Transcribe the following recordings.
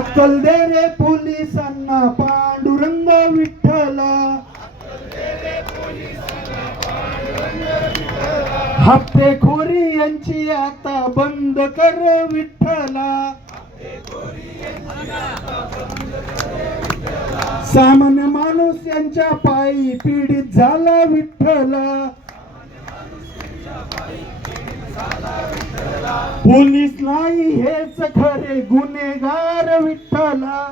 अक्कल दे रे पोलिसांना पांडुरंग विठ्ठला, हप्तेखोरी यांची आता बंद कर विठ्ठला, सामान्य माणूस यांच्या पायी पीडित झाला विठ्ठला, पोलीस नाही हेच खरे गुन्हेगार विठ्ठला,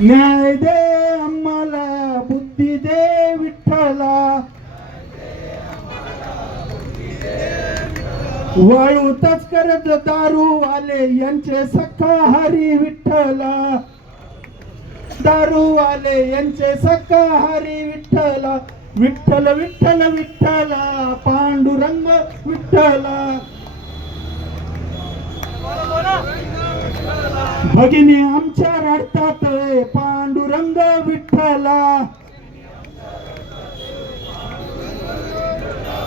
न्याय दे आम्हाला बुद्धी दे विठ्ठला, वाळू तस्कर दारू वाले यांचे सखाहारी विठ्ठला, दारू वाले यांचे सखाहारी विठ्ठला, विठ्ठल विठ्ठल विठ्ठला पांडुरंग विठ्ठला, भगिनी आमच्या रडतात पांडुरंग विठ्ठला,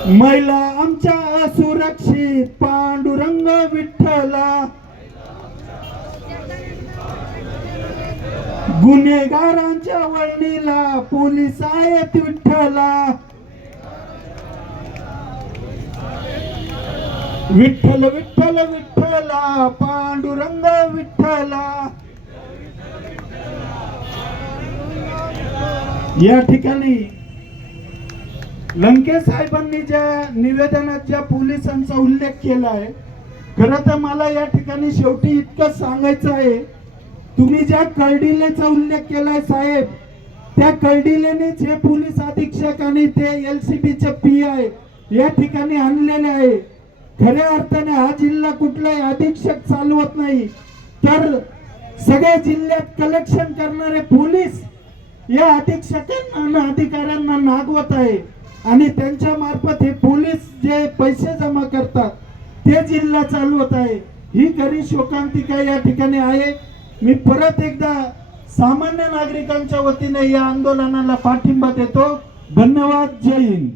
महिला आमच्या असुरक्षित पांडुरंग विठ्ठला, गुन्हेगारांच्या वळणीला पोलीस आहेत विठ्ठला, विठ्ठल विठ्ठल विठ्ठला पांडुरंग विठ्ठला. या ठिकाणी लंके साहेबांनी ज्या निवेदनात ज्या पोलिसांचा उल्लेख केला आहे, खरं तर मला या ठिकाणी शेवटी इतकं सांगायचं आहे, तुम्ही ज्या कर्डिलेचा उल्लेख केलाय साहेब, त्या कर्डिलेनेच हे पोलीस अधीक्षक आणि ते LCBचे PI या ठिकाणी आणलेले आहे. खऱ्या अर्थाने हा जिल्हा कुठलाही अधीक्षक चालवत नाही, तर सगळ्या जिल्ह्यात कलेक्शन करणारे पोलीस या अधीक्षकांना आणि अधिकाऱ्यांना नागवत आहे आणि त्यांच्या मार्फत हे पोलीस जे पैसे जमा करतात ते जिल्हा चालवत आहे. ही खरी शोकांतिका या ठिकाणी आहे. मी परत एकदा सामान्य नागरिकांच्या वतीने या आंदोलनाला पाठिंबा देतो. धन्यवाद. जय हिंद.